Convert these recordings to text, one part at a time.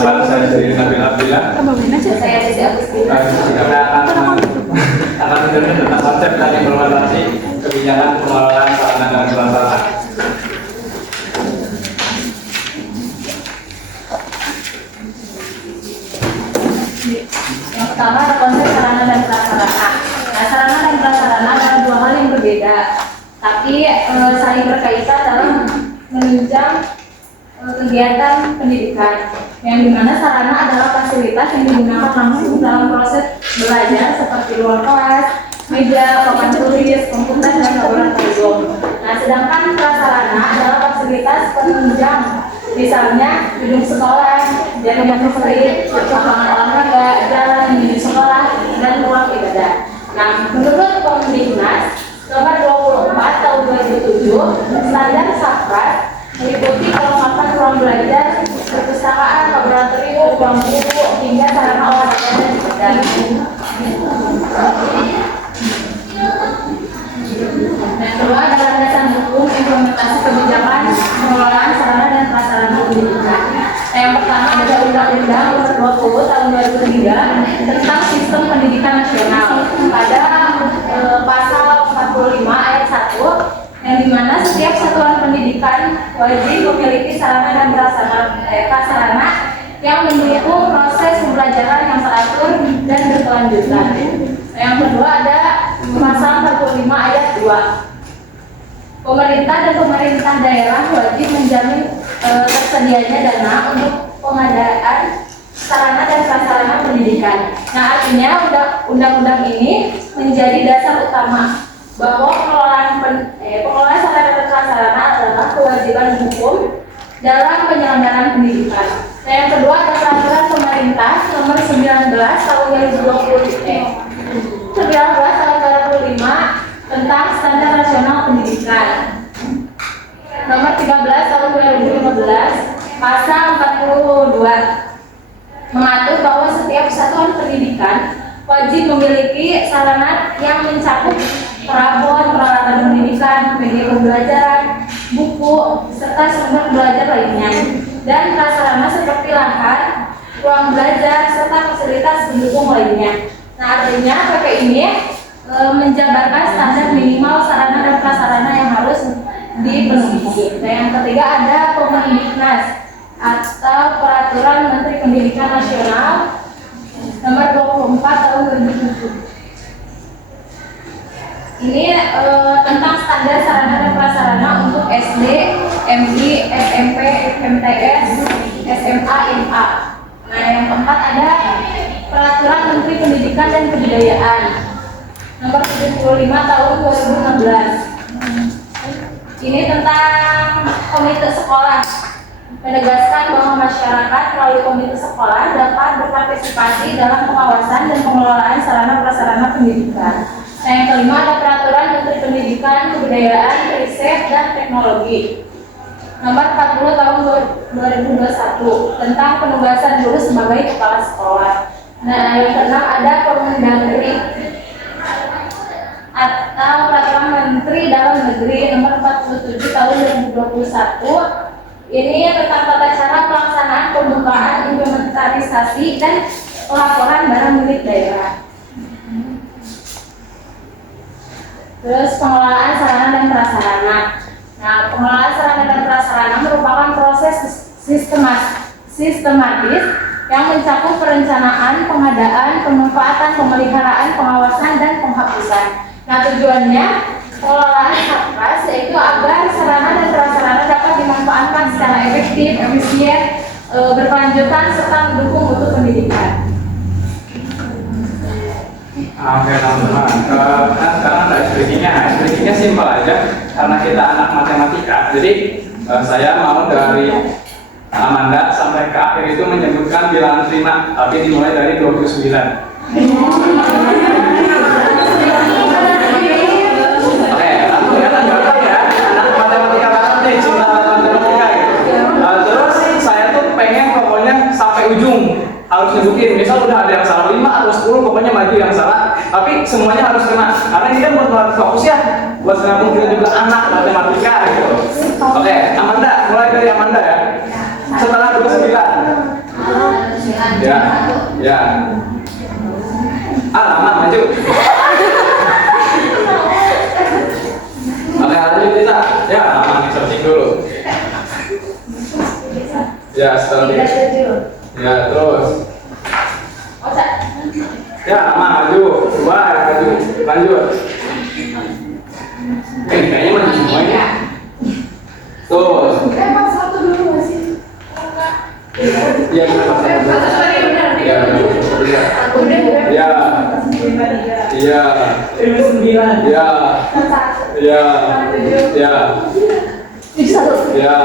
Perkenalkan, saya sendiri Nabil Abdillah. Saya Desi Agustina. Kami akan menjelaskan tentang konsep dan implementasi kebijakan pengelolaan sarana dan prasarana. Yang pertama ada konsep sarana dan prasarana. Nah, sarana dan prasarana adalah dua hal yang berbeda, tapi saling berkaitan dalam menunjang kegiatan pendidikan, yang dimana sarana adalah fasilitas yang digunakan langsung dalam proses belajar seperti ruang kelas, meja, papan tulis, komputer, dan laboratorium. Nah, sedangkan prasarana adalah fasilitas penunjang, misalnya gedung sekolah, jaringan listrik, lapangan olahraga, jalan menuju sekolah, dan ruang ibadah. Nah, menurut Kemdiknas nomor 24 tahun 2007, standar SAFRAS meliputi kelengkapan ruang belajar, perpustakaan, laboratorium, ruang guru, hingga sarana olahraga dan ibadah. Yang kedua adalah landasan hukum implementasi kebijakan pengelolaan sarana dan prasarana pendidikan. Yang pertama ada Undang-Undang Nomor 20 Tahun 2003 tentang Sistem Pendidikan Nasional. Pada pasal 45 ayat 1, yang dimana setiap satuan pendidikan wajib memiliki sarana dan prasarana yang mendukung proses pembelajaran yang teratur dan berkelanjutan. Yang kedua ada pasal 45 ayat 2. Pemerintah dan pemerintah daerah wajib menjamin tersedianya dana untuk pengadaan sarana dan prasarana pendidikan. Nah, artinya undang-undang ini menjadi dasar utama bahwa pengelolaan sarana dan prasarana adalah kewajiban hukum dalam penyelenggaraan pendidikan. Nah, yang kedua ada peraturan pemerintah nomor 19 tahun 19 tahun 2005 tentang standar nasional pendidikan. Nomor 13 tahun 2015 pasal 42 mengatur bahwa setiap satuan pendidikan wajib memiliki sarana yang mencakup perabot, peralatan pendidikan, media pembelajaran, buku, serta sumber belajar lainnya, dan prasarana seperti lahan, ruang belajar, serta fasilitas pendukung lainnya. Nah, artinya PP ini menjabarkan standar minimal sarana dan prasarana yang harus dipenuhi. Nah, yang ketiga ada Kemdiknas atau Peraturan Menteri Pendidikan Nasional nomor 24 tahun 2007. Ini tentang standar sarana dan prasarana untuk SD, MI, SMP, MTS, SMA, MA. Nah, yang keempat ada Peraturan Menteri Pendidikan dan Kebudayaan nomor 75 tahun 2016. Ini tentang komite sekolah, menegaskan bahwa masyarakat melalui komite sekolah dapat berpartisipasi dalam pengawasan dan pengelolaan sarana prasarana pendidikan. Nah, yang kelima ada Peraturan Menteri Pendidikan, Kebudayaan, Riset, dan Teknologi nomor 40 tahun 2021 tentang penugasan guru sebagai kepala sekolah. Nah, yang keenam ada Permendagri atau Peraturan Menteri Dalam Negeri nomor 47 tahun 2021. Ini tentang tata cara pelaksanaan pembukaan, implementarisasi, dan pelaporan barang milik daerah. Terus pengelolaan sarana dan prasarana. Nah, pengelolaan sarana dan prasarana merupakan proses sistematis yang mencakup perencanaan, pengadaan, pemanfaatan, pemeliharaan, pengawasan, dan penghapusan. Nah, tujuannya pengelolaan SAFRAS yaitu agar sarana dan prasarana dapat dimanfaatkan secara efektif, efisien, berkelanjutan, serta mendukung mutu pendidikan. Oke teman-teman, nah sekarang ada ekspresinya simpel aja karena kita anak matematika. Jadi saya mau dari Amanda sampai ke akhir itu menyebutkan bilangan prima, tapi dimulai dari 29. Oke, langsung ya, gambar ya, anak matematika banget nih, cinta matematika gitu. Terus saya tuh pengen pokoknya sampai ujung harus nyebutin, misal udah ada yang salah 5 atau 10, pokoknya maju yang salah, tapi semuanya harus kena, karena ini kan buat melatih fokus ya, buat ngomong kita juga anak matematika gitu. Oke, Amanda, mulai dari Amanda ya. Setelah 29. Ya, ya. Ah, lama maju. Oke, lanjut kita. Ya, lama nih searching dulu. Ya, searching. Ya, terus. Ya, lama maju. Dua, maju. Lanjut. Kayaknya maju semua ini. Terus. Iya, benar. Iya, iya. Iya. Iya. Iya. Iya. Iya. Iya.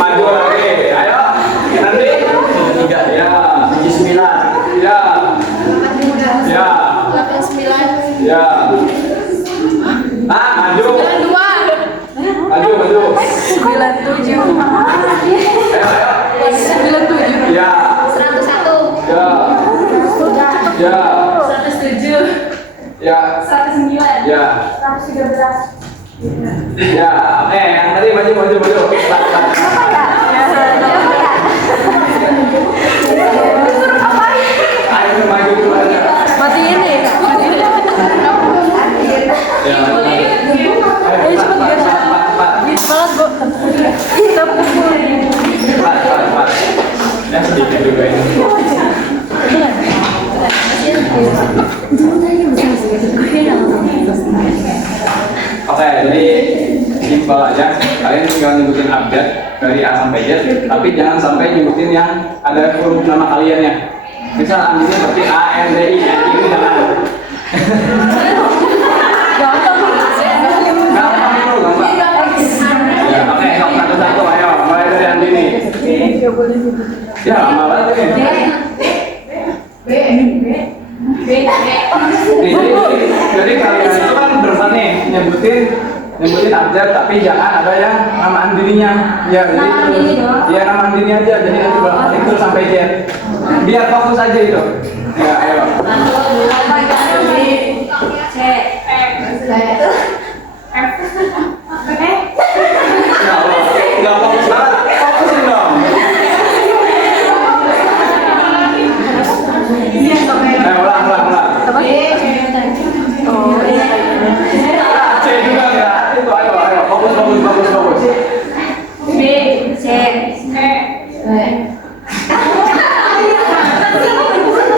Maju lagi. Ayo. Nanti. Ya. 79. Ya. Ya. 89. Ya. Ah, maju. 92. Maju, maju. 97. Ayo, ayo. 97. Ya. 101. Ya. Ya. 107. Ya. 109. Ya. 113. Ya. Yang tadi maju, maju, maju. Ayo maju dulu aja. Matiin nih. Ya, maju. Ayo cepet biar semangat Bu. Kita pukul. Pak. Ya sedikit juga ini. Oke, jadi simpel aja. Kalian tinggal nyebutin update dari A sampai Z, tapi jangan sampai nyebutin yang ada huruf nama kalian ya. Misal ambilnya seperti A, N, D, I, N, ini jangan. Gampang itu, gampang. Ya, oke, satu-satu, ayo, mulai dari Andi nih. Ya, lama banget ini. Nih, jadi kalian itu kan berpesan nih nyebutin abjad, tapi jangan ada yang nama andininya. Ya, jadi ya nama andini aja. Jadi nanti balik terus sampai Z. Biar fokus aja itu. Ya, ayo. Ya Allah, nggak fokus banget. Fokusin dong. Ulang. C juga enggak? Itu ayo. Fokus. B, C, E.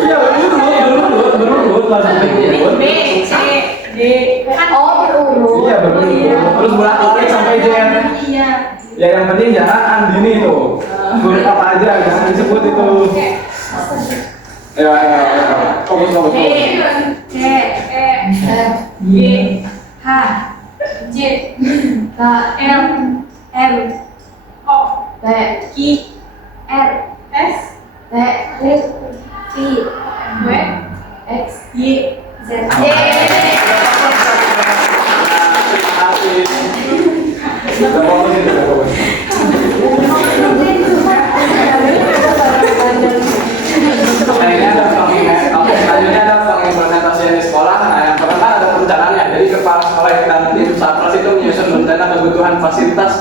Iya, dulu langsung B, C, D. Iya, betul. Terus bolak-balik sampai Z. Iya. Ya yang penting jangan andini tuh. Huruf apa aja jangan disebut itu. Ayo. Fokus. C, E, F, G, H, J, K, L, M, O, P, Q, R, S, T, U, V, W, X, Y, Z. Selanjutnya ada pengimplementasian di sekolah. Nah, yang pertama ada perencanaannya. Jadi kepala sekolah dan tim satgas itu menyusun rencana kebutuhan fasilitas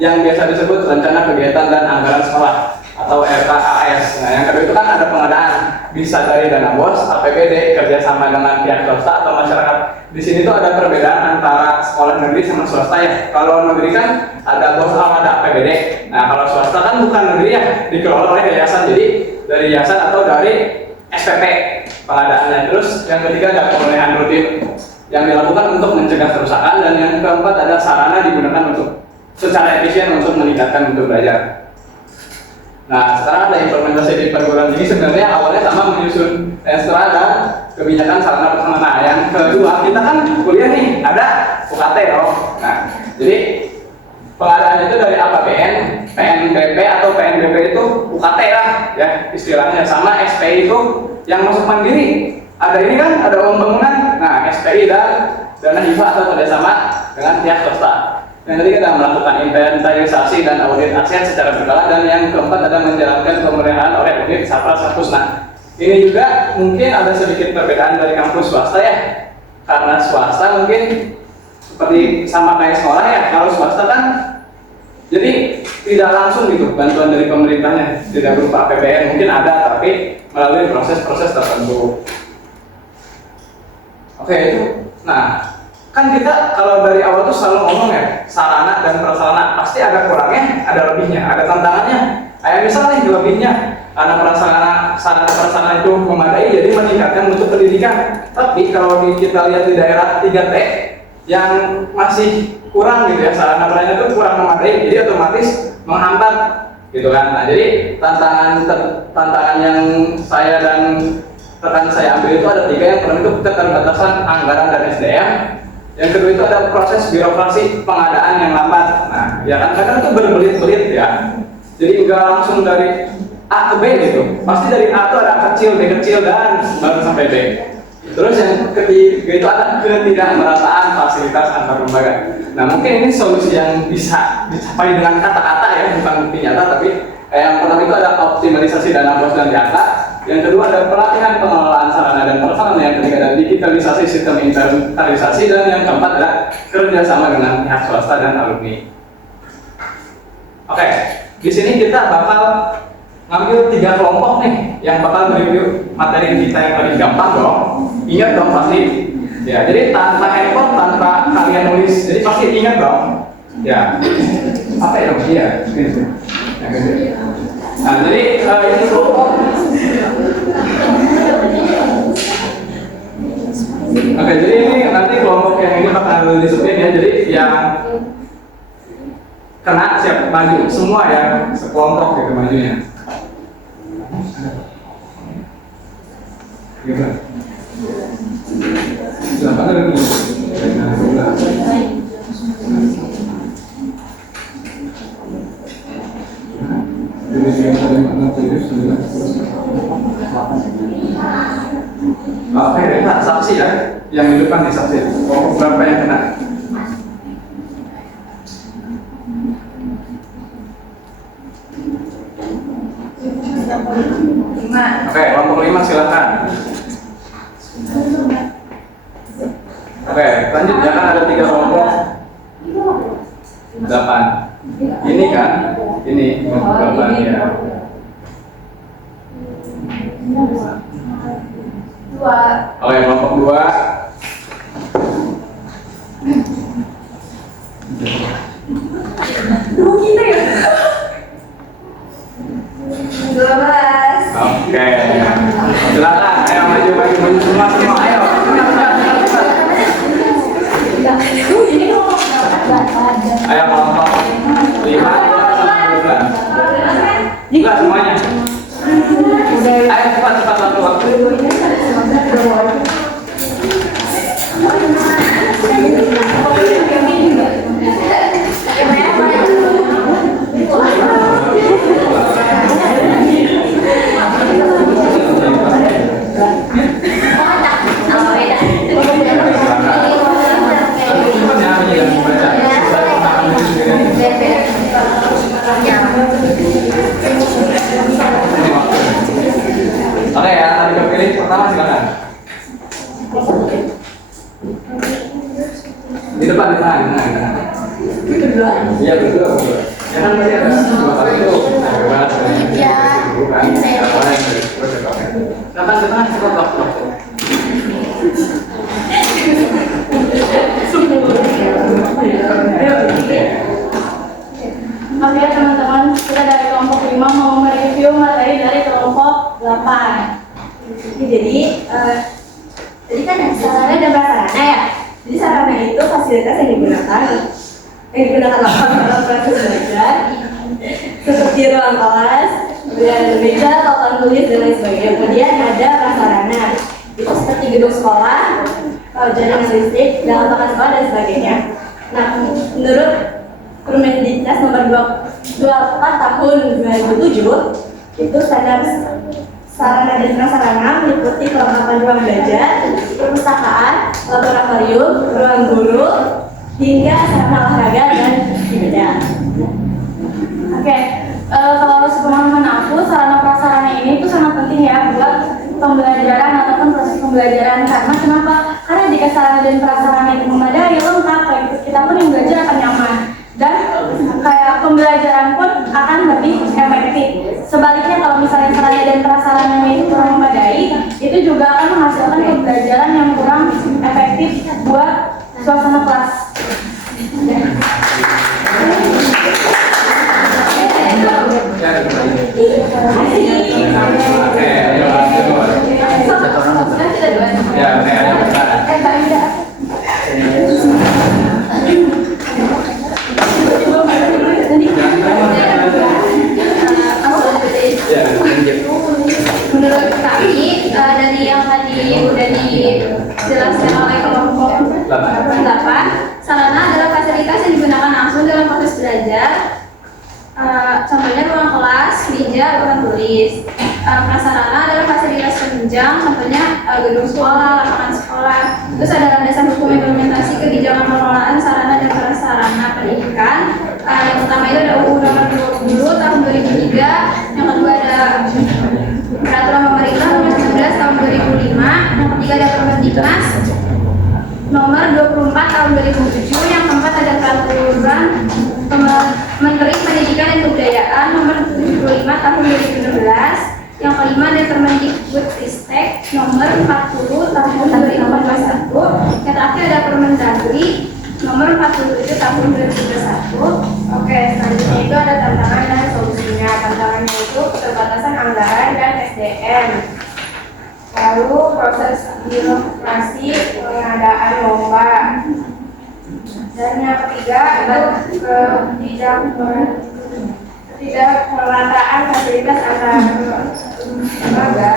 yang biasa disebut rencana kegiatan dan anggaran sekolah atau RKAS. Nah, yang kedua itu kan ada pengadaan, bisa dari dana BOS, APBD, kerjasama dengan pihak swasta atau masyarakat. Di sini tuh ada perbedaan antara sekolah negeri sama swasta ya. Kalau negeri kan ada BOS sama ada APBD. Nah, kalau swasta kan bukan negeri ya, dikelola oleh yayasan. Jadi dari yayasan atau dari SPP pengadaannya. Terus yang ketiga ada pemenuhan rutin yang dilakukan untuk mencegah kerusakan, dan yang keempat ada sarana digunakan untuk secara efisien untuk meningkatkan mutu belajar. Nah, setelah ada implementasi di perguruan tinggi, sebenarnya awalnya sama menyusun setelah ada kebijakan sarana prasarana. Nah, yang kedua kita kan kuliah nih ada UKT loh. Nah, jadi pengadaan itu dari APBN, PNBP atau PNBP itu UKT lah ya istilahnya, sama SPI itu yang masuk mandiri. Ada ini kan, ada uang bangunan. Nah, SPI dan dana hibah atau kerjasama dengan pihak swasta. Yang tadi kita melakukan inventarisasi dan audit aset secara berkala, dan yang keempat ada menjalankan pemeliharaan oleh unit Sapras kampus. Nah, ini juga mungkin ada sedikit perbedaan dari kampus swasta ya, karena swasta mungkin seperti sama kayak sekolah ya. Kalau swasta kan jadi tidak langsung gitu bantuan dari pemerintahnya, tidak berupa APBN, mungkin ada tapi melalui proses-proses tertentu. Oke itu. Nah, kan kita kalau dari awal tuh selalu ngomong ya, sarana dan prasarana pasti ada kurangnya, ada lebihnya, ada tantangannya. Kayak misalnya nih lebihnya, karena sarana itu memadai, jadi meningkatkan mutu pendidikan. Tapi kalau kita lihat di daerah 3T yang masih kurang gitu ya, sarana prasarana itu kurang memadai, jadi otomatis menghambat gitu kan. Nah jadi tantangan yang saya dan rekan saya ambil itu ada 3. Yang pertama itu keterbatasan anggaran dan SDM. Yang kedua itu ada proses birokrasi pengadaan yang lambat. Nah, ya kan kadang itu berbelit-belit ya. Jadi nggak langsung dari A ke B gitu. Pasti dari A itu ada A kecil, B kecil, dan baru sampai B. Terus yang ketiga itu ada ketidakmerataan fasilitas antar lembaga. Nah, mungkin ini solusi yang bisa dicapai dengan kata-kata ya, bukan bukti nyata, tapi yang pertama itu ada optimalisasi dana pos dan jasa. Yang kedua ada pelatihan pengelolaan sarana dan prasarana. Yang ketiga ada digitalisasi sistem inventarisasi, dan yang keempat ada kerjasama dengan pihak swasta dan alumni. Oke, di sini kita bakal ngambil 3 kelompok nih yang bakal mereview materi kita yang paling gampang dong. Ingat dong pasti. Ya, jadi tanpa handphone, tanpa kalian nulis, jadi pasti ingat dong. Ya, apa ya dong? Iya, gitu. Nah, jadi ini kelompok. Oke, jadi ini nanti kelompok yang ini bakal disebutkan ya. Jadi yang kena siap maju semua ya, sekelompok gitu majunya. Gitu. Silakan ada dulu. Oke, kita saksi ya, yang di depan nih saksi. Kelompok berapa yang kena? Oke, kelompok 5 silakan. Oke, lanjut ya, kan ada 3 kelompok. 8. Ini kan, ini kelompok 8 ya. 2. Oke, kelompok 2. Kita ya. 12. Oke, silakan. Ayo maju semua ayo. Ayo kelompok 5. Enggak semuanya. Ayo cepat waktu. Oke ya, tadi kepilih pertama silakan. Di depan. Iya berdua. Ya kan tadi ada 2 kali itu. Bebas. Iya. Silakan cepat waktu. Oke teman-teman, kita dari kelompok 5 mau mereview materi dari kelompok 8. Jadi kan sarana dan prasarana ya. Jadi sarana itu fasilitas yang digunakan dalam proses belajar, seperti ruang kelas, kemudian meja, papan tulis dan lain sebagainya. Kemudian ada prasarana, itu seperti gedung sekolah, jaringan listrik, dalam sekolah dan sebagainya. Nah, menurut Permendiknas nomor 24 tahun 2007 itu standar sarana dan prasarana meliputi kelengkapan ruang belajar, perpustakaan, laboratorium, ruang guru, hingga sarana olahraga dan ibadah. Oke, kalau sepemahaman aku, sarana prasarana ini tuh sangat penting ya buat pembelajaran ataupun proses pembelajaran. Karena kenapa? Karena jika sarana dan prasarana itu memadai, lengkap, kita pun yang belajar akan nyaman. Dan kayak pembelajaran pun akan lebih efektif. Sebaliknya kalau misalnya sarana dan prasarananya itu kurang memadai, itu juga akan menghasilkan pembelajaran yang kurang efektif buat suasana kelas. Menurut kami dari yang tadi udah dijelaskan oleh kelompok 8, sarana adalah fasilitas yang digunakan langsung dalam proses belajar. Contohnya ruang kelas, meja, ruang tulis. Prasarana adalah fasilitas penunjang, contohnya gedung sekolah, lapangan sekolah. Terus ada landasan hukum implementasi kebijakan pengelolaan sarana dan prasarana pendidikan. Yang pertama itu ada UU Nomor 20 Tahun 2003. Yang kedua ada Peraturan Pemerintah Nomor 19 Tahun 2005. Yang ketiga ada Permendiknas Nomor 24 Tahun 2007. Yang keempat ada Peraturan Menteri Pendidikan dan Kebudayaan Nomor 75 Tahun 2016. Yang kelima ada Permendikbudristek Nomor 40 Tahun 2021. Yang terakhir ada Permendagri Nomor 47 Tahun 2021. Oke, selanjutnya itu ada tantangan dan solusinya. Tantangannya itu keterbatasan anggaran dan SDM. Lalu proses birokrasi pengadaan lomba. Dan yang ketiga itu tidak pemerataan fasilitas antar lembaga.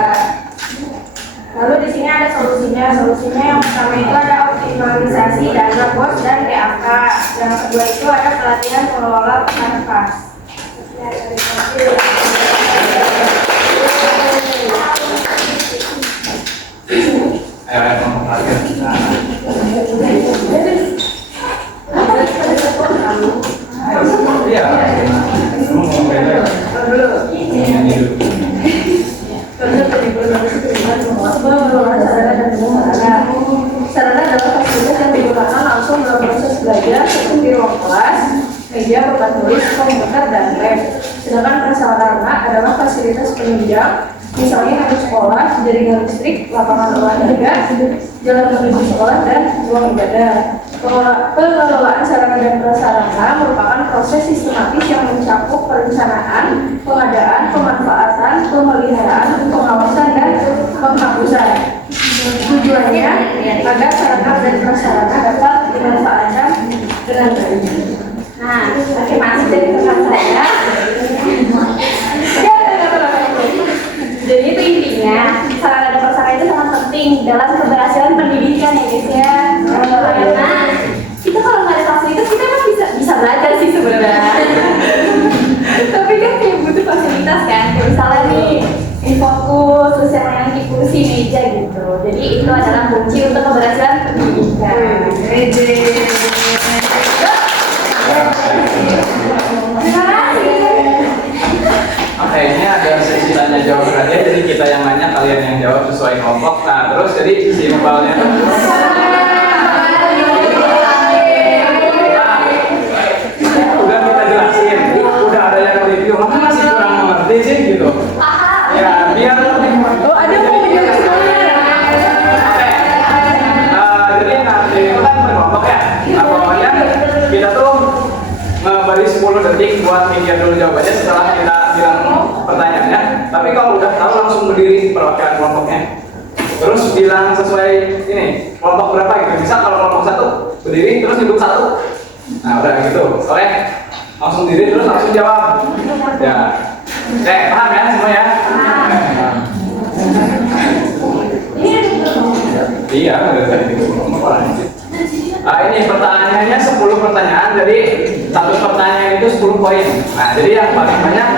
Lalu di sini ada solusinya. Solusinya yang pertama itu ada optimalisasi dana BOS dan PAK. Yang kedua itu ada pelatihan pengelola kanvas. Sarana adalah fasilitas yang digunakan langsung dalam proses belajar seperti ruang kelas, meja, papan tulis, komputer, dan lab. Sedangkan prasarana adalah fasilitas penunjang, misalnya gedung sekolah, jaringan listrik, lapangan olahraga, jalan menuju sekolah, dan ruang ibadah. Pengelolaan sarana dan prasarana merupakan proses sistematis yang mencakup perencanaan, pengadaan, pemanfaatan, pemeliharaan, pengawasan, dan penghapusan. Tujuannya agar sarana dan prasarana dapat dimanfaatkan dengan baik. Nah, oke, masih dari tempat saya. Jadi itu intinya, sarana dan prasarana itu sangat penting dalam keberhasilan pendidikan ya guys ya. Karena kita kalau nggak ada fasilitas kita kan bisa belajar sih sebenarnya. Tapi kan kayak butuh fasilitas kan, kayak misalnya nih infokus, terus yang di kursi meja gitu. Jadi itu adalah kunci untuk keberhasilan pendidikan. Terima kasih. Oke, ini ada sesi tanya jawab aja. Jadi kita yang nanya, kalian yang jawab sesuai kelompok. Nah, terus jadi simpelnya udah kita jelasin, udah ada yang review, maka masih kurang mengerti sih gitu. Ya, biar lebih ada mau jadi nanti itu kan berkelompok ya. Nah, pokoknya kita tuh beri 10 detik buat mikir dulu jawabannya setelah kita bilang pertanyaannya. Tapi kalau udah tahu langsung berdiri perwakilan kelompoknya. Terus bilang sesuai ini kelompok berapa gitu. Bisa kalau kelompok 1 berdiri terus nyebut 1. Nah udah gitu. Oke, langsung diri terus langsung jawab. Ya. Paham ya semua ya? Iya, udah tadi itu. Ini pertanyaannya 10 pertanyaan, jadi satu pertanyaan itu 10 poin. Nah, jadi yang paling banyak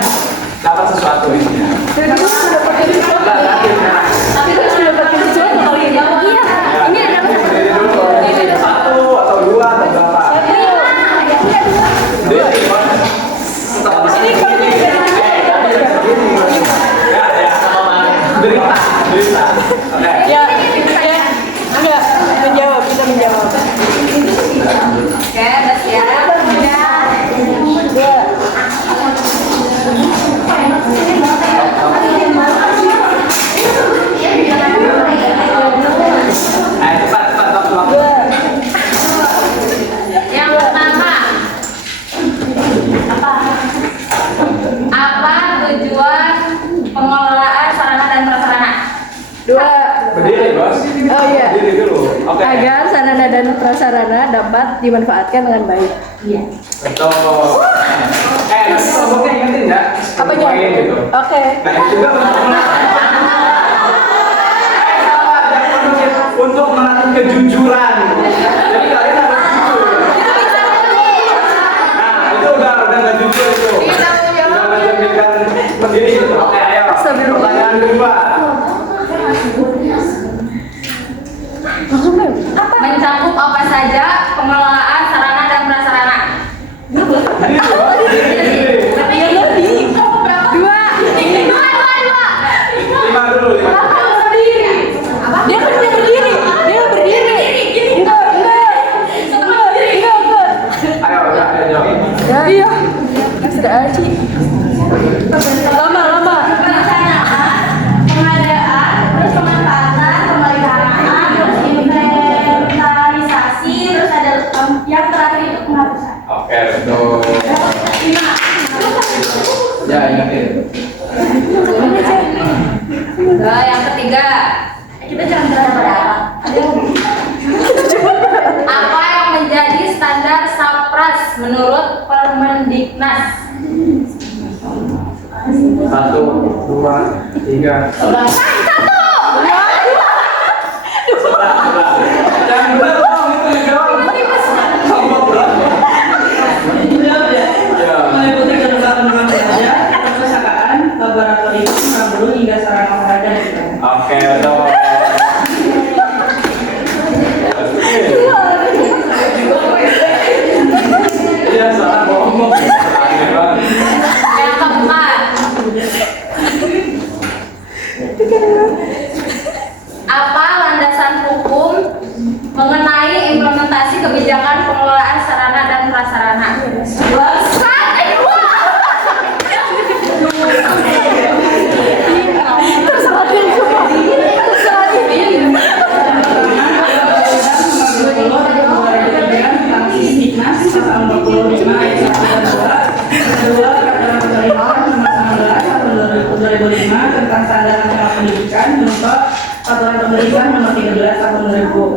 dapat sesuatu isinya. Tapi itu sudah dapat sesuatu kalau ini. Iya. Ini adalah satu atau dua atau berapa? Berita. Oke. ya, enggak menjawab, kita menjawab. Oke, udah siap. Udah. Ya. Oh iya. Diri dulu. Oke. Agar sarana dan prasarana dapat dimanfaatkan dengan baik. Iya. Betul. Nanti kelompoknya ingetin ya. Apanya? Poin gitu. Oke. Nah itu juga untuk menanam kejujuran. Jadi kalian harus jujur. Nah itu udah nggak jujur itu. Udah mencerminkan sendiri gitu. Oke ayo. Pertanyaan kedua. Mencakup apa saja pengelolaan sarana dan prasarana? Tapi yang lebih. Dua. Lima dulu. Dia berdiri. Enggak. Ayo jawab. Ya iya. Sudah aja. Lama. Perencanaan, pengadaan, terus pemanfaatan, pemeliharaan, terus inventarisasi, terus ada yang terakhir itu penghapusan. Oke betul. Ya ingetin. Nah, yang ketiga. Kita jangan terlalu berapa. Apa yang menjadi standar SAPRAS menurut Permendiknas? 1, 2, 3. Jangan berat dong itu yang jawab. Sama berat. Ya. Meliputi kelengkapan kerja, perpustakaan, laboratorium, ruang guru hingga sarana olahraga dan sebagainya. Oke betul. Iya salah ngomong. Yang keempat. Apa landasan hukum mengenai implementasi kebijakan pengelolaan sarana dan prasarana? Tentang standar nasional pendidikan berupa Peraturan Pemerintah Nomor 13 Tahun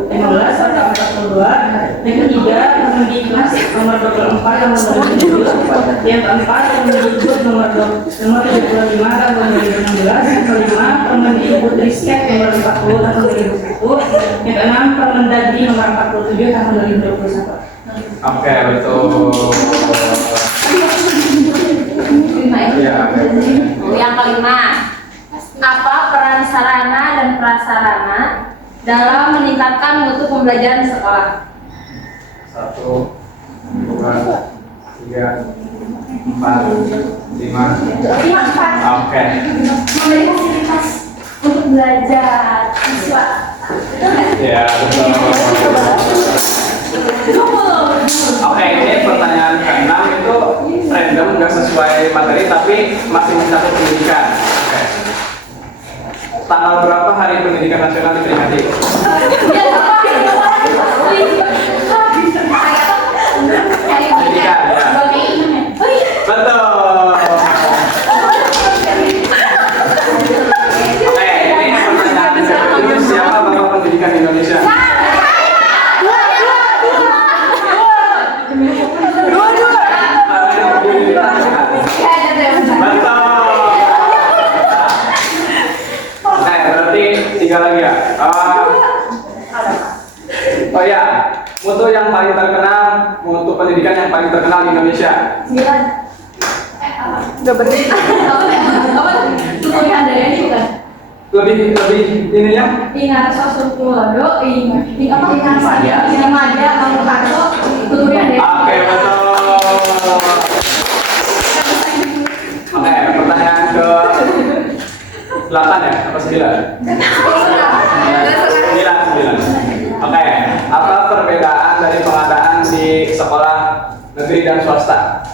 2015 serta 42. Yang ketiga, Permendiknas Nomor 24 Tahun 2007. Yang keempat, Permendikbud Nomor 35 Tahun 2016. Yang kelima, Permendikbudristek Nomor 40 Tahun 2001. Yang keenam, Permendagri Nomor 47 Tahun 2021. Oke betul. Iya. Yang kelima, apa peran sarana dan prasarana dalam meningkatkan mutu pembelajaran sekolah? 1, 2, 3, 4, 5. Oke. Memberi fasilitas untuk belajar siswa. Ya betul. Oke, ini pertanyaan ke-6 itu random, nggak sesuai materi, tapi masih mencakup pendidikan. Oke. Tanggal berapa Hari Pendidikan Nasional diperingati? Pendidikan, ya. Betul. Oke, ini pertanyaan ke-7, siapa Bapak Pendidikan Indonesia? Betul. Oke, berarti 3 lagi ya. Oh ya, mutu yang paling terkenal, mutu pendidikan yang paling terkenal di Indonesia. 9. Udah berdiri. Tutorial dari ini bukan? Lebih ininya? Ingat Sosrokulodo, Ingat Madia, Kamu Karso, tutorial dari Oke, betul. Oke, pertanyaan ke 8 ya? Apa 9? 9. Oke, apa perbedaan dari pengadaan di sekolah negeri dan swasta?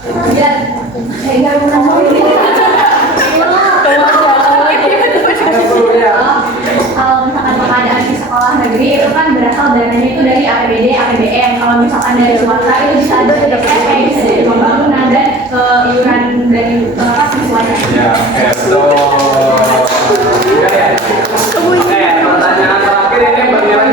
Kalau misalkan pengadaan di sekolah negeri itu kan berasal dananya itu dari APBD, APBN. Kalau misalkan dari swasta itu bisa dari DPP, bisa dari pembangunan dan iuran dari siswanya. Ya, oke, betul. Oke, pertanyaan terakhir ini bernilai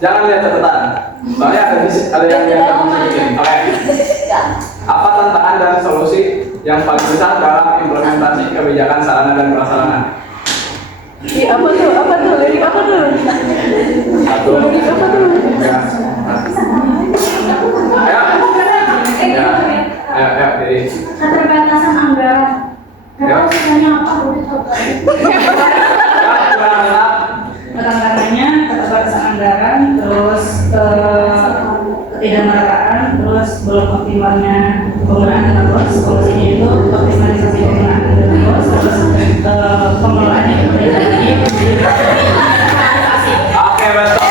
Jangan lihat catatan. Soalnya ada yang sedikit. Oke. Apa tantangan dan solusi yang paling besar dalam implementasi kebijakan sarana dan prasarana? Apa tuh? Lirik apa tuh? Satu. Tiga. Ayo. Ayo, diri. Keterbatasan anggaran. Karena susahnya apa? Tantangannya keterbatasan anggaran, terus ketidakmerataan, terus belum optimalnya penggunaan dana bos. Solusinya itu optimalisasi penggunaan dana bos, terus pengelolaannya kembali lagi. Oke, betul.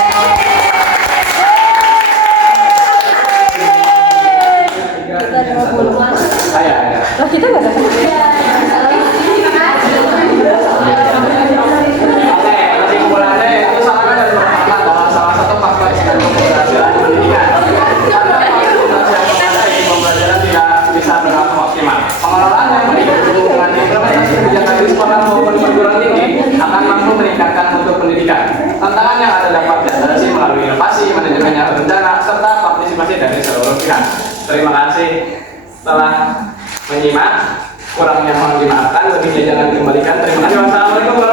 Kita 50-an. Ayo. Lah kita nggak ada. Oke, kesimpulannya itu sarana dan prasarana adalah salah satu faktor yang pembelajaran pendidikan. Karena pembelajaran tidak bisa berlangsung optimal. Pengelolaan yang baik dengan implementasi kebijakan di sekolah maupun perguruan tinggi akan mampu meningkatkan mutu pendidikan. Tantangan yang ada dapat diatasi melalui inovasi, manajemen yang berencana, serta partisipasi dari seluruh pihak. Terima kasih telah menyimak. Kurangnya mohon dimaafkan, lebihnya jangan dikembalikan. Terima kasih. Wassalamualaikum warahmatullahi wabarakatuh.